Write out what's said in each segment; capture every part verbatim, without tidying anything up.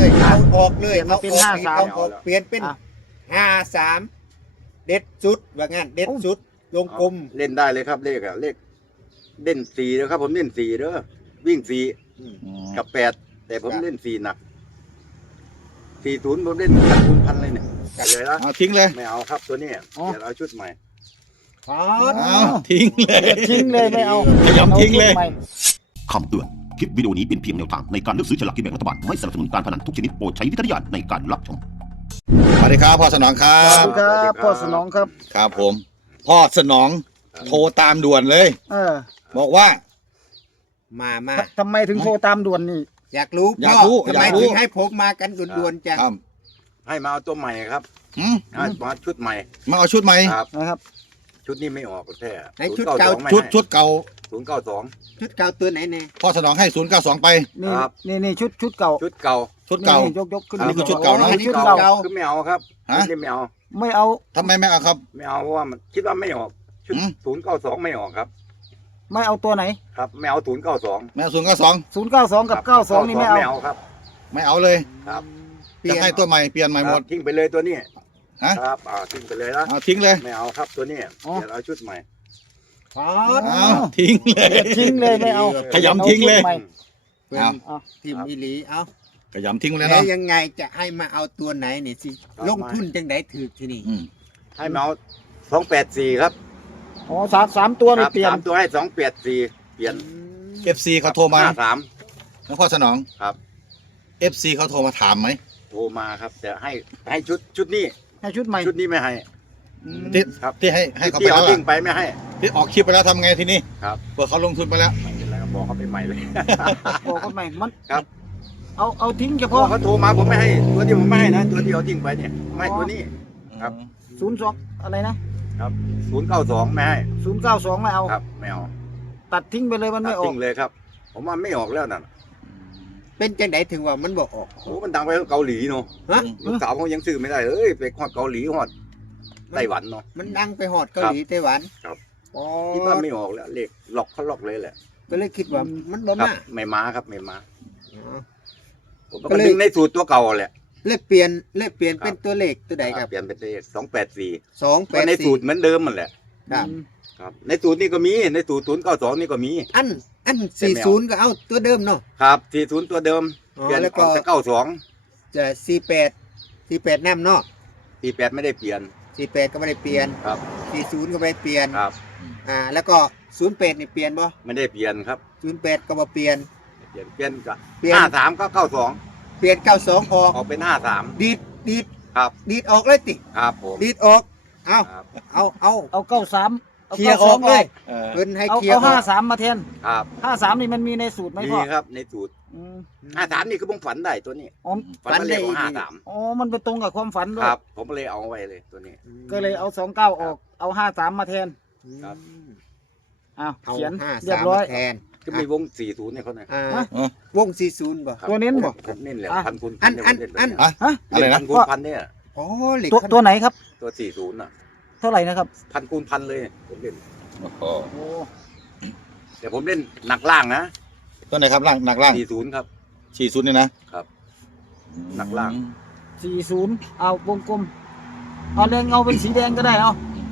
เลยเอาออกเลยเปลี่ยนมาเป็นห้าสามเอาออกเปลี่ยนเป็นห้าสามเด็ดสุดว่างั้นเด็ดสุดวงกลมเล่นได้เลยครับเลขอะเลขเล่นสี่นะครับ ผมเล่นสี่เด้อวิ่งสี่กับแปดแต่ผมเล่นสี่หนักสี่ศูนย์ผมเล่นพันคูณพันเลยเนี่ยเลยละเอาทิ้งเลยไม่เอาครับตัวนี้เดี๋ยวเอาชุดใหม่เอาทิ้งเลยทิ้งเลยไม่เอาขยำทิ้งเลยอาใหม่คำเตือน คลิปวิดีโอนี้เป็นเพียงแนวทางในการเลือกซื้อฉลากกินแบ่งรัฐบาล ไม่สนับสนุนการพนันทุกชนิดโปรดใช้วิจารณญาณในการรับชมสวัสดีครับพ่อสนองครัสวัสบดีครับพ่อสนองครับครับผม พ่อสนองโทรตามด่วนเลยเออบอกว่ามามาทำไมถึงโทรตามด่วนนี่อยากรู้อยากรู้พ่ทำไมอยากรู้ถึงให้ผมมากันด่วนๆจังครับให้มาเอาตัวใหม่ครับหืมให้มาชุดใหม่มาเอาชุดใหม่ครับนะครับชุดนี้ไม่ออกแท้ในชุดเก่าชุดชุดเก่าศูนย์เก้าสองชุดเก่าตัวไหนเนี่ยพ่อสนองให้ศูนย์เก้าสองไปนี่ครับนี่นี่ชุดชุดเก่าชุดเก่าชุดเก่านี่ยกยกขึ้นอันนี้คือชุดเก่าเนอะอัอันนี้ชุดเก่าเก่าคือไม่เอาครับฮะชุดนี้ไม่เอาไม่เอาทำไมไม่เอาครับไม่เอาเพราะว่ามันคิดว่าไม่ออกชุดอืมศูนย์เก้าสองไม่ออกครับไม่เอาตัวไหนครับไม่เอาศูนย์เก้าสองแม่ศูนย์เก้าสองศูนย์เก้าสองกับเก้าสองนี่ไม่เอาไม่เอาครับไม่เอาเลยครับจะให้ตัวใหม่เปลี่ยนใหม่หมดทิ้งไปเลยตัวนี้ฮะครับอ่าทิ้งไปเลยนะเอาทิ้งเลยไม่เอาครับตัวนี้เดี๋ยวเอาชุดใหม่อ๋อเอาทิ้งเลยทิ้งเลยไม่เอาขยำทิ้งเลยอาชุดใหม่เป็นเอาเอาทีมอีหลีเอาขยำทิ้งเลยแล้เนาะวยังไงจะให้มาเอาตัวไหนนี่สิลงทุนจังไดถือที่นี่อืมให้มาเอาสองแปดสี่ครับอ๋อสามสามตัวคนี่รับเปลี่ยนสามตัวให้สองแปดสี่เปลี่ยนเอฟซีเขาโทรมาห้าสามแล้วพ่อสนองครับเอฟซีเขาโทรมาถามไหมโทรมาครับแต่ให้ให้ชุดชุดนี้ให้ชุดใหม่ชุดนี้ไม่ให้อืมที่ครับที่ให้ให้เขาไปที่แล้เอาวทิ้งอะไปไม่ให้ที่ออกคลิปไปแล้วทำไงทีนี้ครับเผื่อเขาลงทุนไปแล้วไม่เป็นไรครับบอกเขาไปใหม่เลยบอกกันใหม่มันครับเอาเอาทิ้งเฉพอพาะเขาโทรมาผมไม่ให้ตัวที่ผมไม่ให้นะตัวที่เอาทิ้งไปเนี่ยไม่ตัวนี้ ครับศูนย์สองอะไรนะศูนย์เก้าสองไม่ให้ศูนย์เก้าสองไม่เอาครับไม่เอาตัดทิ้งไปเลยมันตัไม่ดออทิ้กงเลยครับ ผมว่าไม่ออกแล้วนั่นเป็นจังไดถึงว่ามันบ่ออกโอ้มันดังไปเกาหลีเนาะฮะลูกสาวเขายังซื้อไม่ได้เอ้ยไปฮอดเกาหลีฮอดไต้หวันเนาะมันดังไปฮอดเกาหลีไต้หวันครับอ๋อคิดว่าไม่ออกแล้วเลขล็อกเขาล็อกเลยแหละก็เลยคิดว่ามันบ่ครับมาไม่มาครับไม่มาอ๋อผมก็ก็เลยดึงในสูตรตัวเก่าแหละเลยเปลี่ยนเลยเปลี่ยนครับเป็นตัวเลขตัวใดครับเปลี่ยนเป็นเลขสองแปดสี่สองแปก็ดในสูสี่ตรเหมือนเดิมมันแหละครับครับ ในสูตรนี่ก็มีในสูตรศูนย์เก้าสองนี่ก็มีอันอันแต่สี่ไม่เอาศูนย์ก็เอาตัวเดิมเนาะครับสี่ศูนย์ตัวเดิมอ๋อเปลี่ยนแล้วอก็อกจากเก้าสองจะสี่แปดสี่แปดแนมเนาะสี่แปดไม่ได้เปลี่ยนสี่แปดก็ไม่ได้เปลี่ยนครับสี่ศูนย์ก็ไม่ได้เปลี่ยนครับอ่าแล้วก็ศูนย์แปดนี่เปลี่ยนบ่ไม่ได้เปลี่ยนครับศูนย์แปดก็บ่เปลี่ยนเปลี่ยนเปลี่ยนก็เปลี่ยนห้าสามก็เก้าสองเปลี่ยนเก้าสองออกออกเป็นห้าสามดีดดีดครับดีดออกเลยติครับผมดีดออกเอาครับเอาเอาเอาเก้าสามเคลียร์ออกเลยเออเพิ่นให้เอาเคลียร์เอาอห้าอกสามมาแทนครับห้าสามนี่มันมีในสูตรไหมมีพ่อครับในสูตรอืมห้าสามนี่คือผมฝันได้ตัวนี้อ๋อฝันมาเลขของห้าสามอ๋อมันไปตรงกับความฝันด้วคยรับ ผมเลยเอาไว้เลยตัวนี้ก็เลยเอาสองเก้าออกเอาห้าสามมาแทนครับอ้าวเอาเขียนห้าเรียสาบมร้อยมาแทนก็มีวงสี่ศูนย์เนี่ยเขาหน่อยอ่าฮะวงสี่ศูนย์บ่ครับตัวเน้นบ่ผมเน้นเลยอ่ะพันคูณอันอันพัเยอันอะอะไรนะพันคูณพันเนี่ยอ๋อเหล็กตัวขั้นตัวไหนครับตัวสี่ศูนย์อ่ะเท่าไหร่นะครับพันคูณพันเลยผมเล่นโอ้โหโอ้แต่ผมเล่นหนักล่างนะตัวไหนครับล่างหนักล่างสี่ศูนย์ครับสี่ศูนย์เนี่ยนะครับหนักล่างสี่ศูนย์เอาวงกลมเอาแดงเอาเป็นสีแดงก็ได้เอา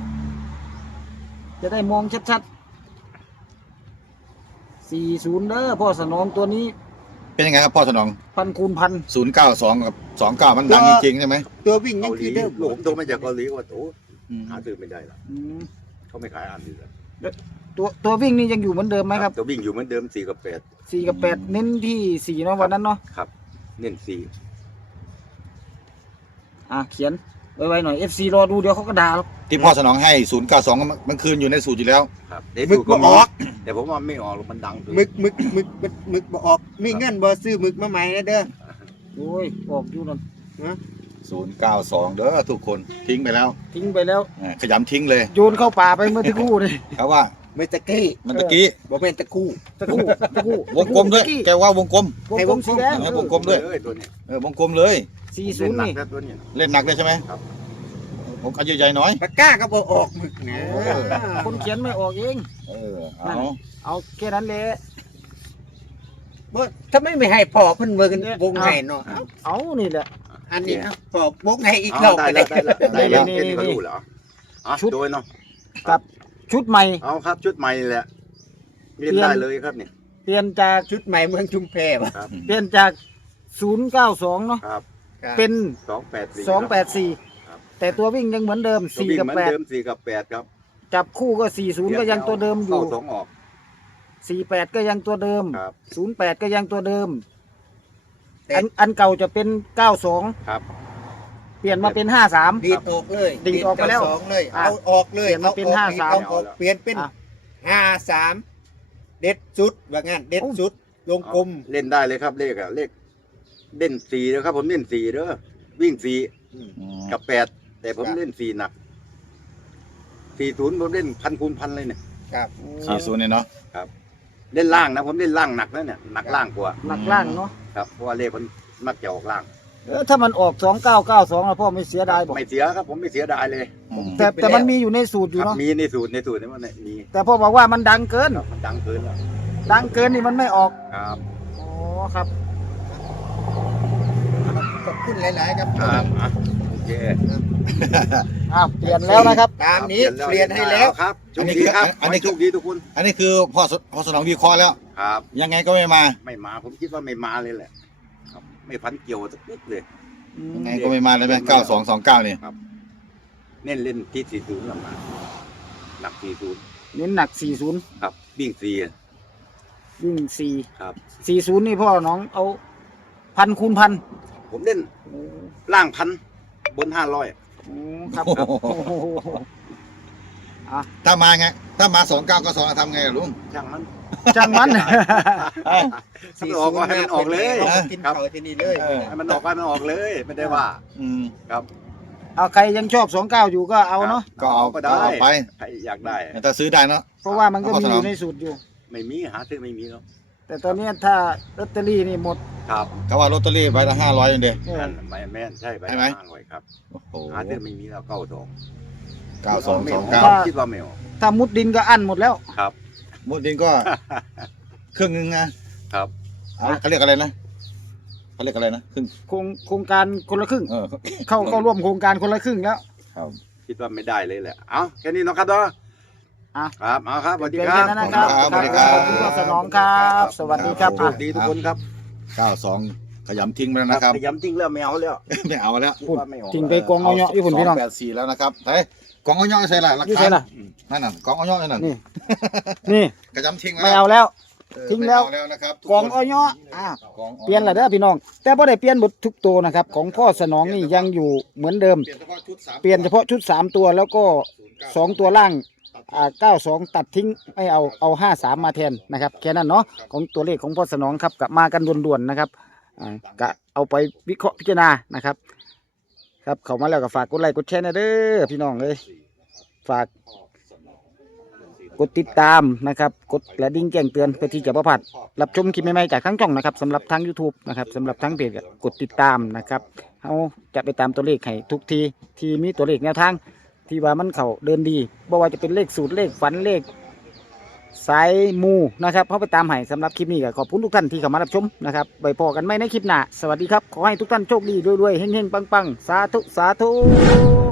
จะได้มองชัดๆสี่ศูนย์เด้อพ่อสนองตัวนี้เป็นยังไงครับพ่อสนองพันคูณพันศูนย์เก้าสองกับสองเก้ามันดังจริงๆใช่ไหมตัววิ่งยัเกาง หคืลีอเดิมผมโทรมาจากเกาหลีว่าโอ้อืมหาซื้อไม่ได้ละอืมเขาไม่ขายอ่านดีแล้วตัวตัววิ่งนี่ยังอยู่เหมือนเดิมไหมครับตัววิ่งอยู่เหมือนเดิมสี่กับแปดสี่กับแปดเน้นที่สี่เนาะวันนั้นเนาะครับ เน้นสี่อ่ะเขียนไว้ๆหน่อย เอฟ ซี รอดูเดี๋ยวเขาก็ด่าหรอกที่พ่อสนองให้ศูนย์เก้าสองมันคืนอยู่ในสูตรอยู่แล้วครับในสูตรก็มีแต่ผมว่าไม่ออกหรอกมันดังเกินมึกมึกมึกมึกมึกบ่ออกมีเงินบ่ซื้อมึกมาใหม่นะเด้อโอ้ยออกอยู่นั่นศูนย์เก้าสองเด้อทุกคนทิ้งไปแล้วทิ้งไปแล้วอ่าขยำทิ้งเลยโยนเข้าป่าไปเมื่อตะครู่นี่เขาว่าไม่ตะกี้มันตะกี้บ่แม่นตะกู้ตะครู่ตะครู่วงกลมด้วย แกว่าวงกลมวงกลมสีแดงให้วงกลมด้วยเลยตัวนี้เออวงกลมเลยสี่ศูเล่นนย์หนักนี่แล้วตัวนี้เล่นหนักเลยใช่ไหมครับผมเอาใหญ่ๆหน่อยปากกาก็บ่ออกมึกนะคนเขียนไม่ออกเองเออเอาเอาแค่นั้นแหละบ่ถ้าไม่ไม่ให้พ่อเพิ่นเบิ่งวงให้เนาะเอานี่แหละอันนี้นะพ่อวงให้อีกรเอาอบได้ก็แล้วได้ได้แล้วได้แล้วนี่แค่นี่นี้ก็นี่รู้แล้วอ่ะชุดโดยเนาะกับชุดใหม่เอาครับชุดใหม่แหละเล่นได้เลยครับเนี่ยเปลี่ยนจากชุดใหม่เมืองชุมแพบ่ครับเปลี่ยนจากศูนย์เก้าสองเนาะครับเป็นสองแปดสี่สองแปดสี่ครับแต่ตัววิ่งยังเหมือนเดิมตัวสี่วิ่งกับเหมือนแปดเดิมสี่กับแปดครับจับคู่ก็สี่ศูนย์ก็ยังตัวเดิมอยู่เข้าสองออกสี่แปดก็ยังตัวเดิมครับศูนย์แปดก็ยังตัวเดิมแต่อันอันเก่าจะเป็นเก้าสองครับเปลี่ยนมาเป็นห้าสามดีดออกเลยดีดออกไปแล้วเาสองเลยอ่ะเอาออกเลยเปลี่ยนมาเป็นออห้าสามเอออกเปลี่ยนเป็นอ่ะห้าสามเด็ดสุดว่างั้นเด็ดสุดวงกลมเล่นได้เลยครับเลขอะเลขเล่นสี่เด้อครับผมเล่นสี่เด้อวิ่งสี่กับแปดแต่ผมเล่นสี่หนักสี่ศูนย์ผมเล่นพันคูณพันเลยเนี่ยครับสี่ศูนย์เนี่ยเนาะเล่นล่างนะผมเล่นล่างหนักนะเนี่ยหนักล่างกว่าหนักล่างเนาะครับเพราะว่าเลขมันมักจะออกล่างเออถ้ามันออกสองเก้าเก้าสองแล้วพ่อไม่เสียดายบอกไม่เสียครับผมไม่เสียดายเลยอืมแต่แต่มันมีอยู่ในสูตรอยู่ครับเนาะมีในสูตรในสูตรนี่มันเนี่ยมีแต่พ่อบอกว่ามันดังเกินครับมันดังเกินแล้วดังเกินนี่มันไม่ออกครับอ๋อครับขอบคุณหลายๆครับครับอ่ะโอเคอ้าวเปลี่ยนแล้วนะครับตามนี้เปลี่ยนให้แล้วครับโชคดีครับอันนี้โชคดีทุกคนอันนี้คือพ่อสพ่อสนองวิเคราะห์แล้วครับยังไงก็ไม่มาไม่มาผมคิดว่าไม่มาเลยแหละ ครับ ไม่พันเกี่ยวสักนิดเลยยังไงก็ไม่มาเลยไหมเก้าสองสองเก้านี่เน้นเล่นที่สี่ศูนย์ละมาหนักสี่ศูนย์เน้นหนักสี่ศูนย์ครับวิ่งสี่วิ่งสี่ครับสี่ศูนย์นี่พ่อน้องเอาพันคูณพันผมเล่นล่างพันบนห้าร้อยโอ้ครับโอ้ครับโหโอ้โหอ่ะถ้ามาไง ถ้ามาสองเก้าก็สองทำไงอะลุงช่างมันจังมันถ้ามันออกก็ให้มันออกเลยเอากินข้าวที่นี่เลยเออให้มันออกก็ให้มันออกเลย ไม่ได้ว่าอืมครับเอาใครยังชอบสองเก้าอยู่ก็เอาเนาะก็เอาก็ก็ได้เอาไปใครอยากได้ถ้าซื้อได้เนาะเพราะว่ามันก็เอามีสอนองยู่ในสูตรอยู่ไม่มีหาซื้อไม่มีแล้วแต่ตอนนี้ถ้าลอตเตอรี่นี่หมดครับเขาว่าลอตเตอรี่ใบละห้าร้อยเดียวเออนั่นไม่แม่นใช่ไปใช่ไหมห้างไว้ครับโอ้โหหาซื้อไม่มีแล้วเก้าสองเก้าสองไม่สองกเก้าคิดว่าไม่ออกถ้ามุดดินก็อั้นหมดแล้วครับมุดดินก็ครึ่งหนึงนะครับ อ่ะเขาเรียกอะไรนะเขาเรียกอะไรนะครึ่งโครงโครงการคนละครึ่งเออเข้าเข้าร่วมโครงการคนละครึ่งแล้วครับคิดว่าไม่ได้เลยแหละ เอาแค่นี้เนาะครับเนาะอ่ะครับ เอาครับสวัสดีเพียงครัแค่บนั้นนะครับสวัสดีครับขอบคุณพ่อสนองครับ สวัสดีครับโชอ่ะคดีทุกคนครับเก้าสองขยำทิ้งไปแล้วนะครับพยายามทิ้งแล้วไม่เอาแล้วไม่เอาแล้วคิดว่าไม่ออกจริงไปกองเอาเนาะญี่ปุ่นพี่น้องสแปดสี่แล้วนะครับเฮ้ยกองเอาย่อใส่ละรานี่คาใช่ล่ะนั่นน่ะกองเอาย่อนั่นนี่ นี่กระยำทิ้งไม่เอาแล้วเออทิ้งแล้วไม่เอาแล้วนะครับทุกองคนอ้อยออ่ะกองเปลี่ยนและเด้อพี่น้อง แต่บ่ได้เปลี่ยนหมดทุกตัวนะครับ ของพ่อสนองนี่ยังอยู่เหมือนเดิมเปลี่ยนเฉพาะชุดสามเปลี่ยนเฉพาะชุดสามตัวแล้วก็สองตัวล่างอ่าเก้าสองตัดทิ้งไม่เอาเอาห้าสามมาแทนนะครับแค่นั้นเนาะของตัวเลขของพ่อสนองครับกลับมากันด่วนๆนะครับอ่ากะเอาไปวิเคราะห์พิจารณานะครับ ครับเข้ามาแล้วก็ฝากกดไลค์กดแชร์นะเด้อพี่น้องเลยฝากกดติดตามนะครับกดกระดิ่งแจ้งเตือนเพื่อที่จะประพัดรับชมคลิปใหม่ๆจากทั้งช่องนะครับสำหรับทั้ง YouTube นะครับสำหรับทั้งเพจก็กดติดตามนะครับเขาจะไปตามตัวเลขให้ทุกทีที่มีตัวเลขแนวทางที่ว่ามันเขาเดินดีบ่ว่าจะเป็นเลขสูตรเลขฝันเลขสายมูนะครับเขาไปตามให้สำหรับคลิปนี้ก็ขอบคุณทุกท่านที่เข้ามารับชมนะครับไปพอกันไหมในคลิปหน้าสวัสดีครับขอให้ทุกท่านโชคดีรวยๆเฮงๆปังๆสาธุสาธุ